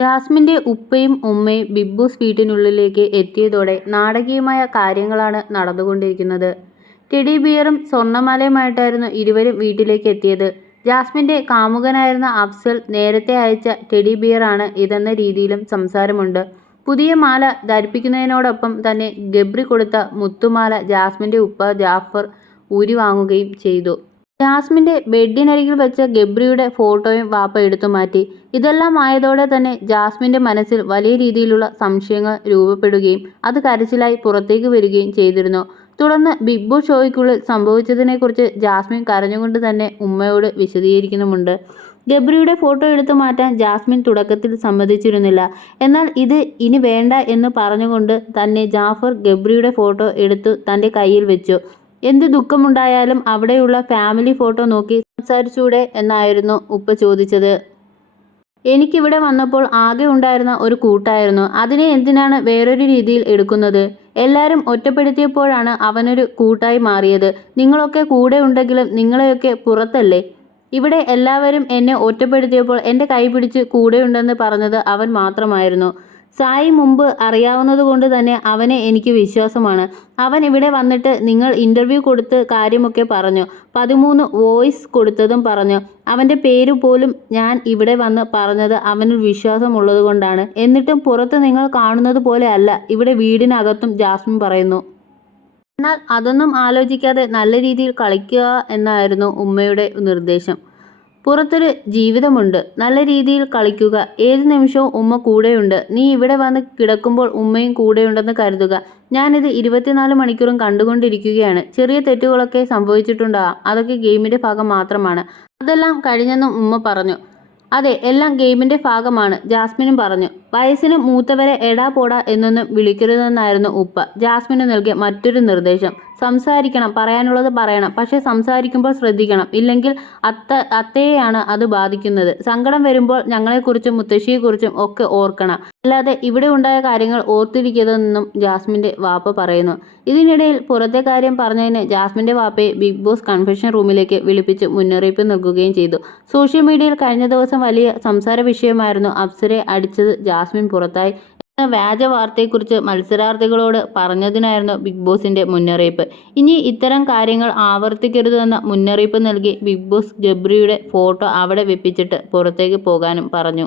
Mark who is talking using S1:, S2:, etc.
S1: ജാസ്മിന്റെ ഉപ്പയും ഉമ്മയും ബിഗ് ബോസ് വീട്ടിനുള്ളിലേക്ക് എത്തിയതോടെ നാടകീയമായ കാര്യങ്ങളാണ് നടന്നുകൊണ്ടിരിക്കുന്നത്. ടെഡി ബിയറും സ്വർണമാലയുമായിട്ടായിരുന്നു ഇരുവരും വീട്ടിലേക്ക് എത്തിയത്. ജാസ്മിന്റെ കാമുകനായിരുന്ന അഫ്സൽ നേരത്തെ അയച്ച ടെഡി ബിയറാണ് ഇതെന്ന രീതിയിലും സംസാരമുണ്ട്. പുതിയ മാല ധരിപ്പിക്കുന്നതിനോടൊപ്പം തന്നെ ഗബ്രി കൊടുത്ത മുത്തുമാല ജാസ്മിന്റെ ഉപ്പ ജാഫർ ഊരി വാങ്ങുകയും ചെയ്തു. ജാസ്മിന്റെ ബെഡിനരികിൽ വെച്ച ഗബ്രിയുടെ ഫോട്ടോയും വാപ്പ എടുത്തു മാറ്റി. ഇതെല്ലാം ആയതോടെ തന്നെ ജാസ്മിന്റെ മനസ്സിൽ വലിയ രീതിയിലുള്ള സംശയങ്ങൾ രൂപപ്പെടുകയും അത് കരച്ചിലായി പുറത്തേക്ക് വരികയും ചെയ്തിരുന്നു. തുടർന്ന് ബിഗ് ബോസ് ഷോയ്ക്കുള്ളിൽ സംഭവിച്ചതിനെക്കുറിച്ച് ജാസ്മിൻ കരഞ്ഞുകൊണ്ട് തന്നെ ഉമ്മയോട് വിശദീകരിക്കുന്നുമുണ്ട്. ഗബ്രിയുടെ ഫോട്ടോ എടുത്തു മാറ്റാൻ ജാസ്മിൻ തുടക്കത്തിൽ സമ്മതിച്ചിരുന്നില്ല. എന്നാൽ ഇത് ഇനി വേണ്ട എന്ന് പറഞ്ഞുകൊണ്ട് തന്നെ ജാഫർ ഗബ്രിയുടെ ഫോട്ടോ എടുത്തു തന്റെ കയ്യിൽ വെച്ചു. എന്ത് ദുഃഖമുണ്ടായാലും അവിടെയുള്ള ഫാമിലി ഫോട്ടോ നോക്കി സംസാരിച്ചൂടെ എന്നായിരുന്നു ഉപ്പ ചോദിച്ചത്. എനിക്കിവിടെ വന്നപ്പോൾ ആകെ ഉണ്ടായിരുന്ന ഒരു കൂട്ടായിരുന്നു. അതിനെ എന്തിനാണ് വേറൊരു രീതിയിൽ എടുക്കുന്നത്? എല്ലാവരും ഒറ്റപ്പെടുത്തിയപ്പോഴാണ് അവനൊരു കൂട്ടായി മാറിയത്. നിങ്ങളൊക്കെ കൂടെ ഉണ്ടെങ്കിലും നിങ്ങളെയൊക്കെ പുറത്തല്ലേ? ഇവിടെ എല്ലാവരും എന്നെ ഒറ്റപ്പെടുത്തിയപ്പോൾ എന്റെ കൈ പിടിച്ച് കൂടെയുണ്ടെന്ന് പറഞ്ഞത് അവൻ മാത്രമായിരുന്നു. സായി മുമ്പ് അറിയാവുന്നതുകൊണ്ട് തന്നെ അവനെ എനിക്ക് വിശ്വാസമാണ്. അവൻ ഇവിടെ വന്നിട്ട് നിങ്ങൾ ഇന്റർവ്യൂ കൊടുത്ത് കാര്യമൊക്കെ പറഞ്ഞു. പതിമൂന്ന് വോയിസ് കൊടുത്തതും പറഞ്ഞു. അവന്റെ പേര് പോലും ഞാൻ ഇവിടെ വന്ന് പറഞ്ഞത് അവന് വിശ്വാസമുള്ളത് കൊണ്ടാണ്. എന്നിട്ടും പുറത്ത് നിങ്ങൾ കാണുന്നത് പോലെ അല്ല. ഇവിടെ വീടിനകത്തും ജാസ്മിൻ പറയുന്നു. എന്നാൽ അതൊന്നും ആലോചിക്കാതെ നല്ല രീതിയിൽ കളിക്കുക എന്നായിരുന്നു ഉമ്മയുടെ നിർദ്ദേശം. പുറത്തൊരു ജീവിതമുണ്ട്. നല്ല രീതിയിൽ കളിക്കുക. ഏത് നിമിഷവും ഉമ്മ കൂടെയുണ്ട്. നീ ഇവിടെ വന്ന് കിടക്കുമ്പോൾ ഉമ്മയും കൂടെയുണ്ടെന്ന് കരുതുക. ഞാനിത് ഇരുപത്തിനാല് മണിക്കൂറും കണ്ടുകൊണ്ടിരിക്കുകയാണ്. ചെറിയ തെറ്റുകളൊക്കെ സംഭവിച്ചിട്ടുണ്ടാകാം അതൊക്കെ ഗെയിമിന്റെ ഭാഗം മാത്രമാണ്. അതെല്ലാം കഴിഞ്ഞെന്നും ഉമ്മ പറഞ്ഞു. അതെ എല്ലാം ഗെയിമിന്റെ ഭാഗമാണ് ജാസ്മിനും പറഞ്ഞു. വയസ്സിന് മൂത്തവരെ എടാ പോടാ എന്നൊന്നും വിളിക്കരുതെന്നായിരുന്നു ഉപ്പ. ജാസ്മിന് നൽകിയ മറ്റൊരു നിർദ്ദേശം. സംസാരിക്കണം പറയാനുള്ളത് പറയണം പക്ഷേ സംസാരിക്കുമ്പോൾ ശ്രദ്ധിക്കണം. ഇല്ലെങ്കിൽ അത്ത അത്തയെയാണ് അത് ബാധിക്കുന്നത്. സങ്കടം വരുമ്പോൾ ഞങ്ങളെക്കുറിച്ചും മുത്തശ്ശിയെക്കുറിച്ചും ഒക്കെ ഓർക്കണം. അല്ലാതെ ഇവിടെ ഉണ്ടായ കാര്യങ്ങൾ ഓർത്തിരിക്കരുതെന്നും ജാസ്മിന്റെ വാപ്പ പറയുന്നു. ഇതിനിടയിൽ പുറത്തെ കാര്യം പറഞ്ഞതിന് ജാസ്മിന്റെ വാപ്പയെ ബിഗ് ബോസ് കൺഫെഷൻ റൂമിലേക്ക് വിളിപ്പിച്ച് മുന്നറിയിപ്പ് നൽകുകയും ചെയ്തു. സോഷ്യൽ മീഡിയയിൽ കഴിഞ്ഞ ദിവസം വലിയ സംസാര വിഷയമായിരുന്നു അപ്സരെ അടിച്ചത് ജാസ്മിൻ പുറത്തായി. എന്ന വ്യാജ വാർത്തയെക്കുറിച്ച് മത്സരാർത്ഥികളോട് പറഞ്ഞതിനായിരുന്നു ബിഗ് ബോസിന്റെ മുന്നറിയിപ്പ്. ഇനി ഇത്തരം കാര്യങ്ങൾ ആവർത്തിക്കരുതെന്ന മുന്നറിയിപ്പ് നൽകി ബിഗ് ബോസ് ജബ്രിയുടെ ഫോട്ടോ അവിടെ വെപ്പിച്ചിട്ട് പുറത്തേക്ക് പോകാനും പറഞ്ഞു.